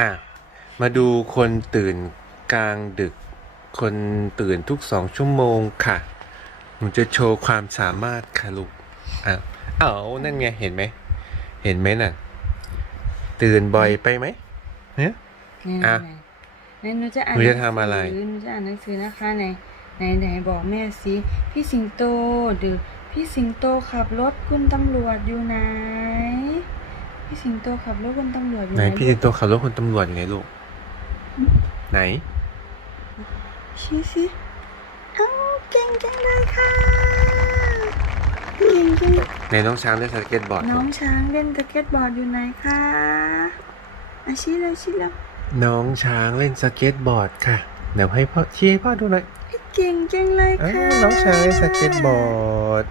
อะมาดูคนตื่นกลางดึก คนตื่นทุกสองชั่วโมงค่ะหนูจะโชว์ความสามารถค่ะลูกอะเอานั่นไงเห็นไหม เห็นไหมน่ะ ตื่นบ่อยไปไหมเนี่ยนี่อะไหนหนูจะอ่านหนูจะทำอะไรหนูจะอ่านหนังสือนะคะไหนไหนไหนบอกแม่สิพี่สิงโตหรือพี่สิงโตขับรถคุณตำรวจอยู่ไหน พี่สิงโตขับรถคุณตำรวจอยู่ไหนไหนพี่สิงโตขับรถคุณตำรวจยังไงลูก ไหน ชี้สิเอ้าเก่งจังเลยค่ะ เก่งจังในน้องช้างเล่นสเก็ตบอร์ดน้ลูองกช้างเล่นสเก็ตบอร์ดอยู่ไหนคะอาชี้เลยชี้แล้วน้องช้างเล่นสเก็ตบอร์ดค่ะ เดี๋ยวให้พ่อชี้ให้พ่อดูหน่อย เก่งจังเลยอ้าค่ะวน้องช้างเล่นสเก็ตบอร์ด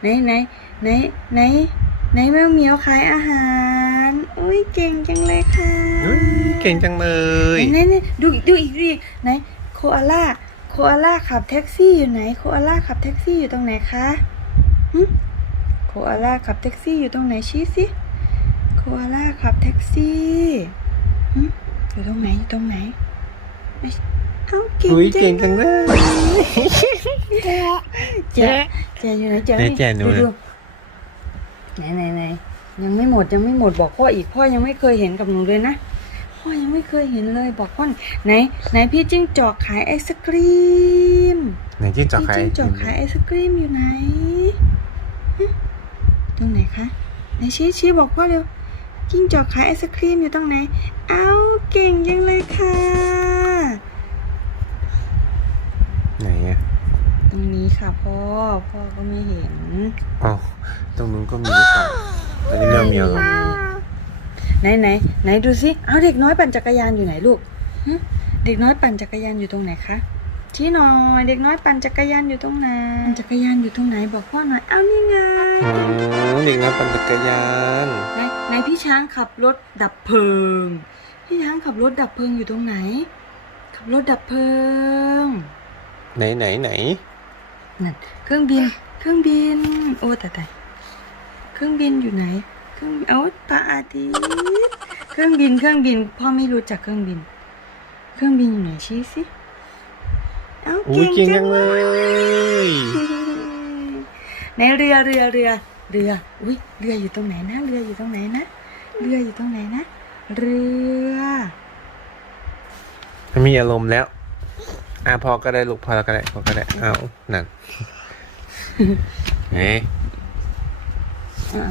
ไหนไหนไหนไหน ไหนแมวเหมียวขายอาหาร อุ้ยเก่งจังเลยค่ะอุ๊ยเก่งจังเลยไหนไหนดูอีกดูอีกดูอีกไหนโคอาล่าโคอาล่าขับแท็กซี่อยู่ไหนโคอาล่าขับแท็กซี่อยู่ตรงไหนคะหึโคอาล่าขับแท็กซี่อยู่ตรงไหนชี้สิโคอาล่าขับแท็กซี่หึอยู่ตรงไหนอยู่ตรงไหนเอ้ยเอ้าเก่งอุ้ยจัเก่งงจังเลย แจ๊แจ๊อยู่ไหนแจ๊ไหนแจ๊หนู ดูดู ไหนไหนไหนยังไม่หมดยังไม่หมดบอกพ่ออีกพ่อยังไม่เคยเห็นกับหนูเลยนะพ่อยังไม่เคยเห็นเลยบอกพ่อไหนไหนพี่จิ้งจอกขายไอศกรีมไหนจิ้งจอกพี่ใครจิ้งจอกขายไอศกรีมอยู่ไหนฮะตรงไหนคะไหนชี้ชี้บอกพ่อเร็วจิ้งจอกขายไอศกรีมอยู่ตรงไหน เอ้าเก่งยังเลยค่ะ ไหนอะ ตรงนี้ ค่ะพ่อ พ่อก็ไม่เห็นอ๋อตรงนู้นก็มีหรือเปล่าตอนนี้แมวเหมียวเหรอไหนไหนไหนดูสิเอาเด็กน้อยปั่นจักรยานอยู่ไหนลูกหึเด็กน้อยปั่นจักรยานอยู่ตรงไหนคะชี้หน่อยเด็กน้อยปั่นจักรยานอยู่ตรงไหนปั่นจักรยานอยู่ตรงไหนบอกพ่อหน่อยเอานี่ไงอ๋อเด็กน้อยปั่นจักรยานไหนไหนพี่ช้างขับรถดับเพลิง พี่ช้างขับรถดับเพลิงอยู่ตรงไหน ขับรถดับเพลิง ไหนไหนไหน นั่นเครื่องบิน เครื่องบิน โอ้แต่แต่เครื่องบินอยู่ไหน เครื่องเอาปลาอาทิตย์เครื่องบิน เครื่องบิน พ่อไม่รู้จักเครื่องบิน เครื่องบินอยู่ไหนชี้สิ เอาอุ้ยเก่งจังเลยในเรือเรือเรือเรือ อุ้ยเรืออยู่ตรงไหนนะ เรืออยู่ตรงไหนนะ เรืออยู่ตรงไหนนะ เรือมันมีอารมณ์แล้ว อะพอก็ได้ลูกพอแล้วก็ได้พอก็ได้เอานั่น เฮ้ อ่า